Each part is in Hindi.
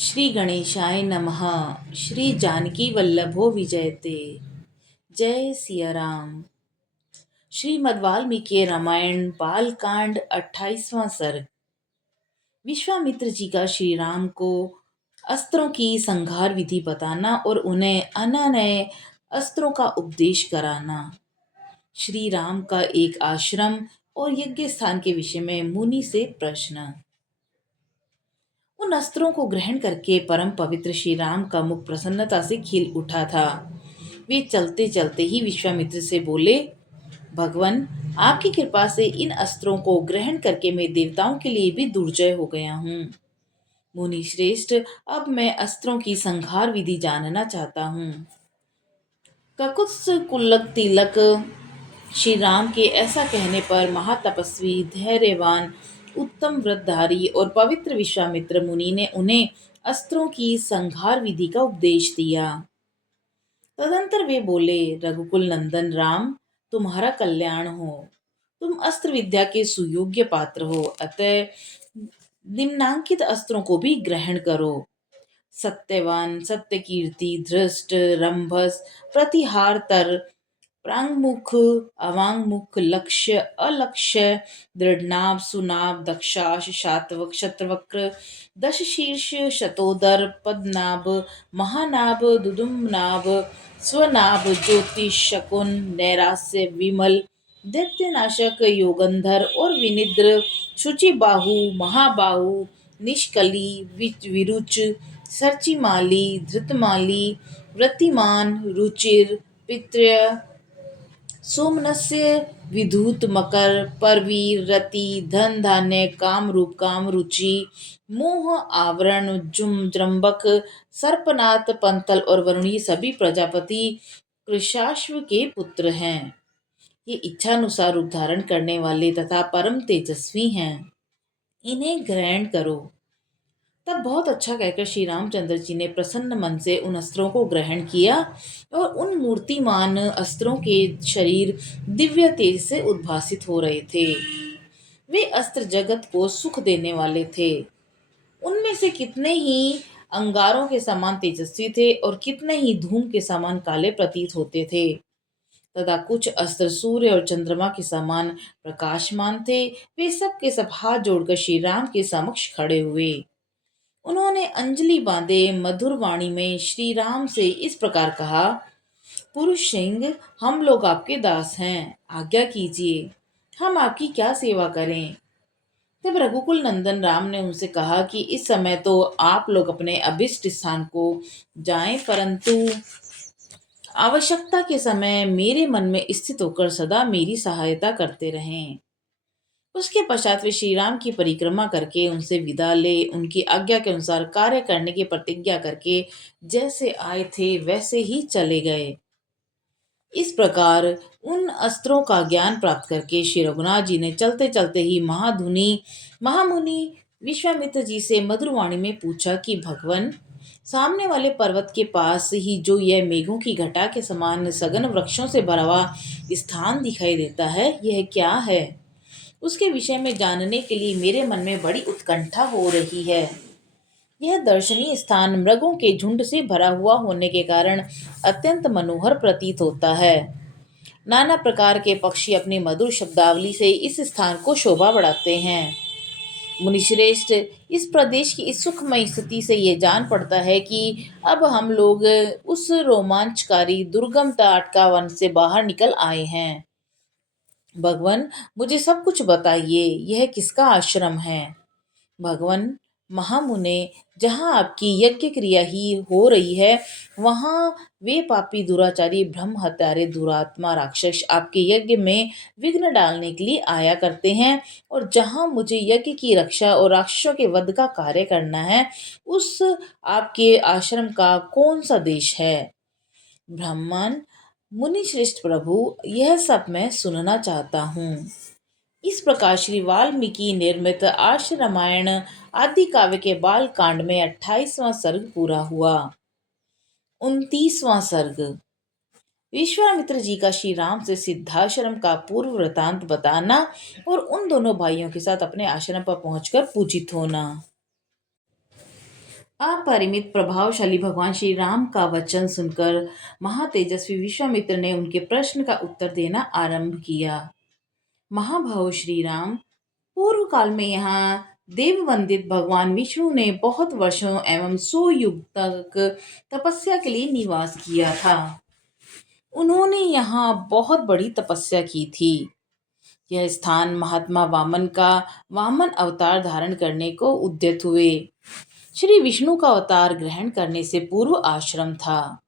श्री गणेशाय नमः। श्री जानकी वल्लभो विजयते। जय सिया राम। श्रीमद् वाल्मीकि रामायण बालकांड 28वां सर्ग। विश्वामित्र जी का श्री राम को अस्त्रों की संहार विधि बताना और उन्हें अनन्य अस्त्रों का उपदेश कराना। श्री राम का एक आश्रम और यज्ञ स्थान के विषय में मुनि से प्रश्न। उन अस्त्रों को ग्रहण करके परम पवित्र श्री राम का मुख प्रसन्नता से खिल उठा था। वे चलते चलते ही विश्वामित्र से बोले, भगवान, आपकी कृपा से इन अस्त्रों को ग्रहण करके मैं देवताओं के लिए भी दुर्जय हो गया हूँ। मुनि श्रेष्ठ, अब मैं अस्त्रों की संहार विधि जानना चाहता हूँ। ककुत्स कुल्लक तिलक श्री राम के ऐसा कहने पर महातपस्वी, धैर्यवान, उत्तम व्रतधारी और पवित्र विश्वामित्र मुनि ने उन्हें अस्त्रों की संहार विधि का उपदेश दिया। तदंतर वे बोले, रघुकुल नंदन राम, तुम्हारा कल्याण हो। तुम अस्त्र विद्या के सुयोग्य पात्र हो, अतः निम्नांकित अस्त्रों को भी ग्रहण करो। सत्यवान, सत्यकीर्ति, धृष्ट, रंभस, प्रतिहार तर, प्रांगमुख, अवांगमुख, लक्ष्य, अलक्ष्य, दृढ़नाभ, सुनाभ, दक्षाश, शातवक, शत्रवक्र, दशशीर्ष, शतोदर, पद्मनाभ, महानाभ, दुदुम्नाभ, स्वनाभ, ज्योतिष, शकुन, नैरास्य, विमल, दैत्यनाशक, योगंधर और विनिद्र, शुचिबाहु, महाबाहु, निष्कली, विरुच, सर्चिमाली, धृतमाली, वृत्तिमान, रुचिर, पित्र्य, सोमनस्य, विधूत, मकर, परवीर, रति, धन, धान्य, काम रूप, काम रुचि, मोह, आवरण, जृंबक, सर्पनाथ, पंतल और वरुणी सभी प्रजापति कृशाश्व के पुत्र हैं। ये इच्छानुसार रूप धारण करने वाले तथा परम तेजस्वी हैं। इन्हें ग्रहण करो। तब बहुत अच्छा कहकर श्री रामचंद्र जी ने प्रसन्न मन से उन अस्त्रों को ग्रहण किया और उन मूर्तिमान अस्त्रों के शरीर दिव्य तेज से उद्भासित हो रहे थे। वे अस्त्र जगत को सुख देने वाले थे। उनमें से कितने ही अंगारों के समान तेजस्वी थे और कितने ही धूम के समान काले प्रतीत होते थे तथा कुछ अस्त्र सूर्य और चंद्रमा के समान प्रकाशमान थे। वे सब के सब हाथ जोड़कर श्री राम के समक्ष खड़े हुए। उन्होंने अंजलि बांधे मधुर वाणी में श्री राम से इस प्रकार कहा, पुरुष सिंह, हम लोग आपके दास हैं, आज्ञा कीजिए, हम आपकी क्या सेवा करें। तब रघुकुल नंदन राम ने उनसे कहा कि इस समय तो आप लोग अपने अभिष्ट स्थान को जाएं, परंतु आवश्यकता के समय मेरे मन में स्थित होकर सदा मेरी सहायता करते रहें। उसके पश्चात वे श्री राम की परिक्रमा करके उनसे विदा ले उनकी आज्ञा के अनुसार कार्य करने की प्रतिज्ञा करके जैसे आए थे वैसे ही चले गए। इस प्रकार उन अस्त्रों का ज्ञान प्राप्त करके श्री रघुनाथ जी ने चलते चलते ही महामुनि विश्वामित्र जी से मधुरवाणी में पूछा कि भगवान, सामने वाले पर्वत के पास ही जो यह मेघों की घटा के समान सघन वृक्षों से भरा हुआ स्थान दिखाई देता है, यह क्या है? उसके विषय में जानने के लिए मेरे मन में बड़ी उत्कंठा हो रही है। यह दर्शनीय स्थान मृगों के झुंड से भरा हुआ होने के कारण अत्यंत मनोहर प्रतीत होता है। नाना प्रकार के पक्षी अपनी मधुर शब्दावली से इस स्थान को शोभा बढ़ाते हैं। मुनिश्रेष्ठ, इस प्रदेश की इस सुखमय स्थिति से ये जान पड़ता है कि अब हम लोग उस रोमांचकारी दुर्गम टाटका वन से बाहर निकल आए हैं। भगवान, मुझे सब कुछ बताइए, यह किसका आश्रम है? भगवान महामुने, जहाँ आपकी यज्ञ क्रिया ही हो रही है, वहाँ वे पापी दुराचारी ब्रह्म हत्यारे दुरात्मा राक्षस आपके यज्ञ में विघ्न डालने के लिए आया करते हैं। और जहाँ मुझे यज्ञ की रक्षा और राक्षसों के वध का कार्य करना है, उस आपके आश्रम का कौन सा देश है? ब्राह्मण, मुनि श्रेष्ठ प्रभु, यह सब मैं सुनना चाहता हूँ। इस प्रकार श्री वाल्मीकि निर्मित आर्ष रामायण आदि काव्य के बाल कांड में 28वां सर्ग पूरा हुआ। 29वां सर्ग। विश्वामित्र जी का श्री राम से सिद्धाश्रम का पूर्व वृतांत बताना और उन दोनों भाइयों के साथ अपने आश्रम पर पहुंचकर पूजित होना। अपरिमित प्रभावशाली भगवान श्री राम का वचन सुनकर महातेजस्वी विश्वामित्र ने उनके प्रश्न का उत्तर देना आरंभ किया। महाभाव श्री राम, पूर्व काल में यहाँ देव वंदित भगवान विष्णु ने बहुत वर्षों एवं 100 युग तक तपस्या के लिए निवास किया था। उन्होंने यहाँ बहुत बड़ी तपस्या की थी। यह स्थान महात्मा वामन का वामन अवतार धारण करने को उद्यत हुए श्री विष्णु का अवतार ग्रहण करने से पूर्व आश्रम था।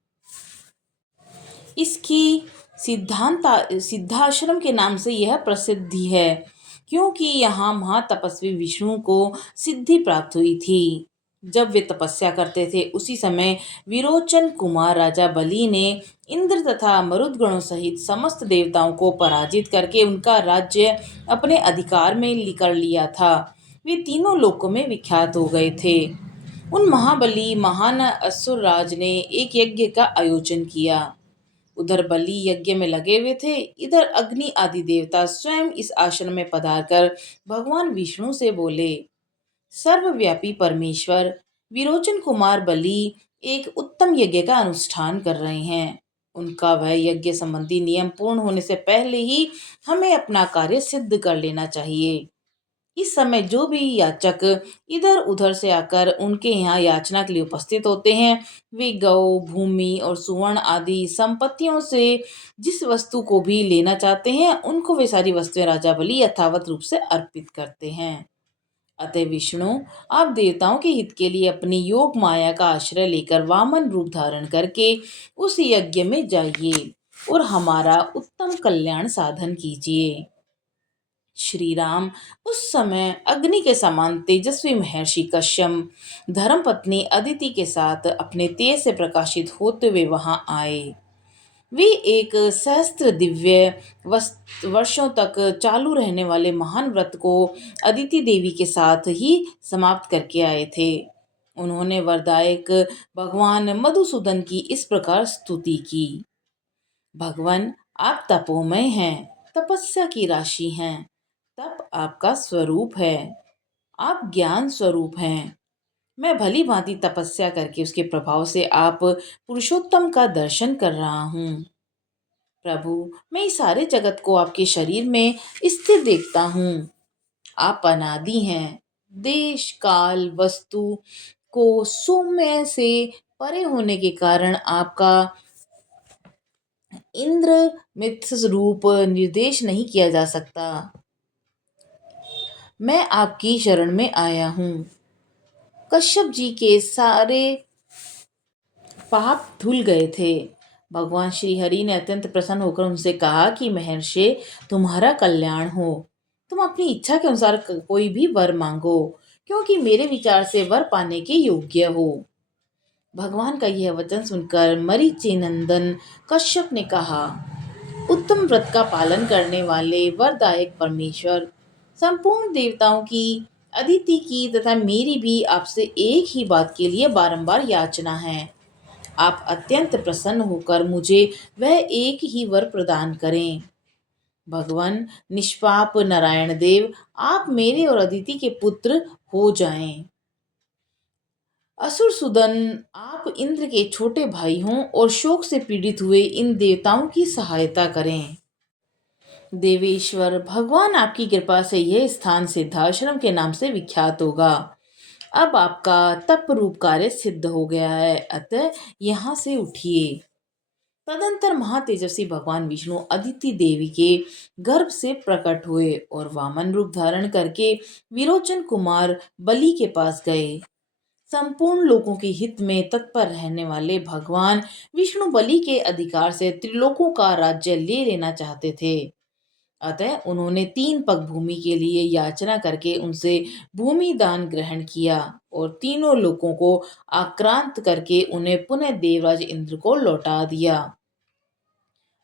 इसकी सिद्धाश्रम के नाम से यह प्रसिद्धि है, क्योंकि यहाँ महातपस्वी विष्णु को सिद्धि प्राप्त हुई थी। जब वे तपस्या करते थे उसी समय विरोचन कुमार राजा बलि ने इंद्र तथा मरुदगणों सहित समस्त देवताओं को पराजित करके उनका राज्य अपने अधिकार में कर लिया था। वे तीनों लोकों में विख्यात हो गए थे। उन महाबली महान असुर राज ने एक यज्ञ का आयोजन किया। उधर बलि यज्ञ में लगे हुए थे, इधर अग्नि आदि देवता स्वयं इस आश्रम में पधार कर भगवान विष्णु से बोले, सर्वव्यापी परमेश्वर, विरोचन कुमार बलि एक उत्तम यज्ञ का अनुष्ठान कर रहे हैं। उनका वह यज्ञ संबंधी नियम पूर्ण होने से पहले ही हमें अपना कार्य सिद्ध कर लेना चाहिए। इस समय जो भी याचक इधर उधर से आकर उनके यहाँ याचना के लिए उपस्थित होते हैं, वे गौ, भूमि और सुवर्ण आदि संपत्तियों से जिस वस्तु को भी लेना चाहते हैं, उनको वे सारी वस्तुएं राजा बलि यथावत रूप से अर्पित करते हैं। अतः विष्णु, आप देवताओं के हित के लिए अपनी योग माया का आश्रय लेकर वामन रूप धारण करके उस यज्ञ में जाइए और हमारा उत्तम कल्याण साधन कीजिए। श्री राम उस समय अग्नि के समान तेजस्वी महर्षि कश्यप धर्मपत्नी अदिति के साथ अपने तेज से प्रकाशित होते हुए वहां आए। वे एक सहस्त्र दिव्य वर्षों तक चालू रहने वाले महान व्रत को अदिति देवी के साथ ही समाप्त करके आए थे। उन्होंने वरदायक भगवान मधुसूदन की इस प्रकार स्तुति की, भगवान, आप तपोमय हैं, तपस्या की राशि हैं, तप आपका स्वरूप है, आप ज्ञान स्वरूप हैं। मैं भली भांति तपस्या करके उसके प्रभाव से आप पुरुषोत्तम का दर्शन कर रहा हूँ। प्रभु, मैं इस सारे जगत को आपके शरीर में स्थिर देखता हूँ। आप अनादि हैं। देश काल वस्तु को सौम्य से परे होने के कारण आपका इंद्र मिथ्य रूप निर्देश नहीं किया जा सकता। मैं आपकी शरण में आया हूँ। कश्यप जी के सारे पाप धुल गए थे। भगवान श्री हरि ने अत्यंत प्रसन्न होकर उनसे कहा कि महर्षि, तुम्हारा कल्याण हो। तुम अपनी इच्छा के अनुसार कोई भी वर मांगो, क्योंकि मेरे विचार से वर पाने के योग्य हो। भगवान का यह वचन सुनकर मरीचि नंदन कश्यप ने कहा, उत्तम व्रत का पालन करने वाले वरदायक परमेश्वर, संपूर्ण देवताओं की, अदिति की तथा मेरी भी आपसे एक ही बात के लिए बारंबार याचना है। आप अत्यंत प्रसन्न होकर मुझे वह एक ही वर प्रदान करें। भगवान, निष्पाप नारायण देव, आप मेरे और अदिति के पुत्र हो जाएं। असुर सुदन, आप इंद्र के छोटे भाई हों और शोक से पीड़ित हुए इन देवताओं की सहायता करें। देवेश्वर भगवान, आपकी कृपा से यह स्थान सिद्धाश्रम के नाम से विख्यात होगा। अब आपका तप रूप कार्य सिद्ध हो गया है, अतः यहाँ से उठिए। तदंतर महातेजस्वी भगवान विष्णु अदिति देवी के गर्भ से प्रकट हुए और वामन रूप धारण करके विरोचन कुमार बलि के पास गए। संपूर्ण लोगों के हित में तत्पर रहने वाले भगवान विष्णु बलि के अधिकार से त्रिलोकों का राज्य ले लेना चाहते थे। अतः उन्होंने 3 पग भूमि के लिए याचना करके उनसे भूमि दान ग्रहण किया और तीनों लोकों को आक्रांत करके उन्हें पुनः देवराज इंद्र को लौटा दिया।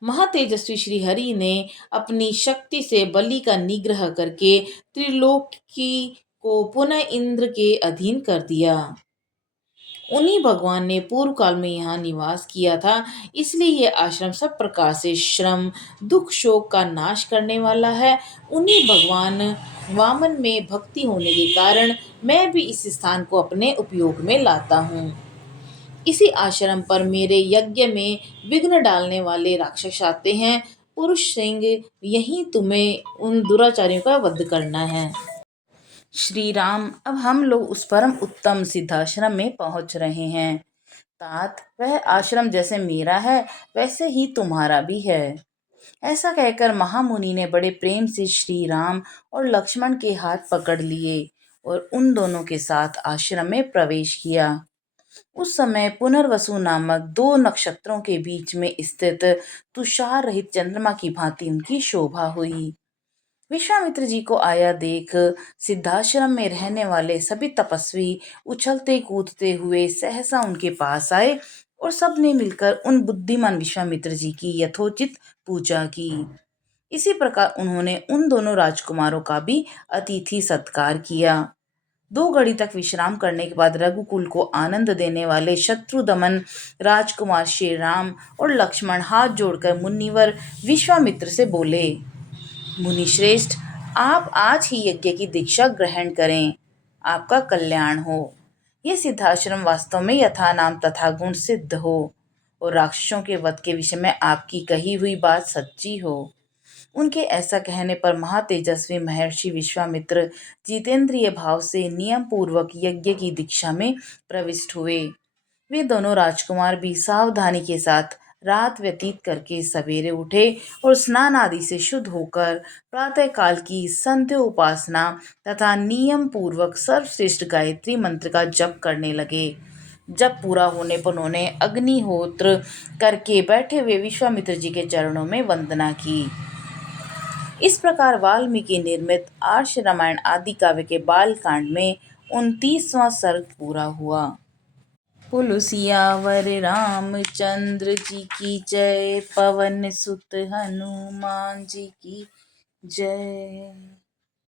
महातेजस्वी श्री हरि ने अपनी शक्ति से बलि का निग्रह करके त्रिलोकी को पुनः इंद्र के अधीन कर दिया। उन्हीं भगवान ने पूर्व काल में यहाँ निवास किया था, इसलिए ये आश्रम सब प्रकार से श्रम, दुख, शोक का नाश करने वाला है। उन्हीं भगवान वामन में भक्ति होने के कारण मैं भी इस स्थान को अपने उपयोग में लाता हूँ। इसी आश्रम पर मेरे यज्ञ में विघ्न डालने वाले राक्षस आते हैं। पुरुष सिंह, यही तुम्हें उन दुराचारियों का वध करना है। श्री राम, अब हम लोग उस परम उत्तम सिद्धाश्रम में पहुंच रहे हैं। तात, वह आश्रम जैसे मेरा है वैसे ही तुम्हारा भी है। ऐसा कहकर महामुनि ने बड़े प्रेम से श्री राम और लक्ष्मण के हाथ पकड़ लिए और उन दोनों के साथ आश्रम में प्रवेश किया। उस समय पुनर्वसु नामक दो नक्षत्रों के बीच में स्थित तुषार रहित चंद्रमा की भांति उनकी शोभा हुई। विश्वामित्र जी को आया देख सिद्धाश्रम में रहने वाले सभी तपस्वी उछलते कूदते हुए सहसा उनके पास आए और सबने मिलकर उन बुद्धिमान विश्वामित्र जी की यथोचित पूजा की। इसी प्रकार उन्होंने उन दोनों राजकुमारों का भी अतिथि सत्कार किया। 2 घड़ी तक विश्राम करने के बाद रघुकुल को आनंद देने वाले शत्रु दमन राजकुमार श्री राम और लक्ष्मण हाथ जोड़कर मुनिवर विश्वामित्र से बोले, मुनि श्रेष्ठ, आप आज ही यज्ञ की दीक्षा ग्रहण करें, आपका कल्याण हो। यह सिद्धाश्रम वास्तव में यथा नाम तथा गुण सिद्ध हो और राक्षसों के वध के विषय में आपकी कही हुई बात सच्ची हो। उनके ऐसा कहने पर महातेजस्वी महर्षि विश्वामित्र जितेंद्रिय भाव से नियम पूर्वक यज्ञ की दीक्षा में प्रविष्ट हुए। वे दोनों राजकुमार भी सावधानी के साथ रात व्यतीत करके सवेरे उठे और स्नान आदि से शुद्ध होकर प्रातः काल की संध्या उपासना तथा नियम पूर्वक सर्वश्रेष्ठ गायत्री मंत्र का जप करने लगे। जप पूरा होने पर उन्होंने अग्निहोत्र करके बैठे हुए विश्वामित्र जी के चरणों में वंदना की। इस प्रकार वाल्मीकि निर्मित आर्ष रामायण आदि काव्य के बाल कांड में 29वां सर्ग पूरा हुआ। बोलो सियावर रामचंद्र जी की जय। पवन सुत हनुमान जी की जय।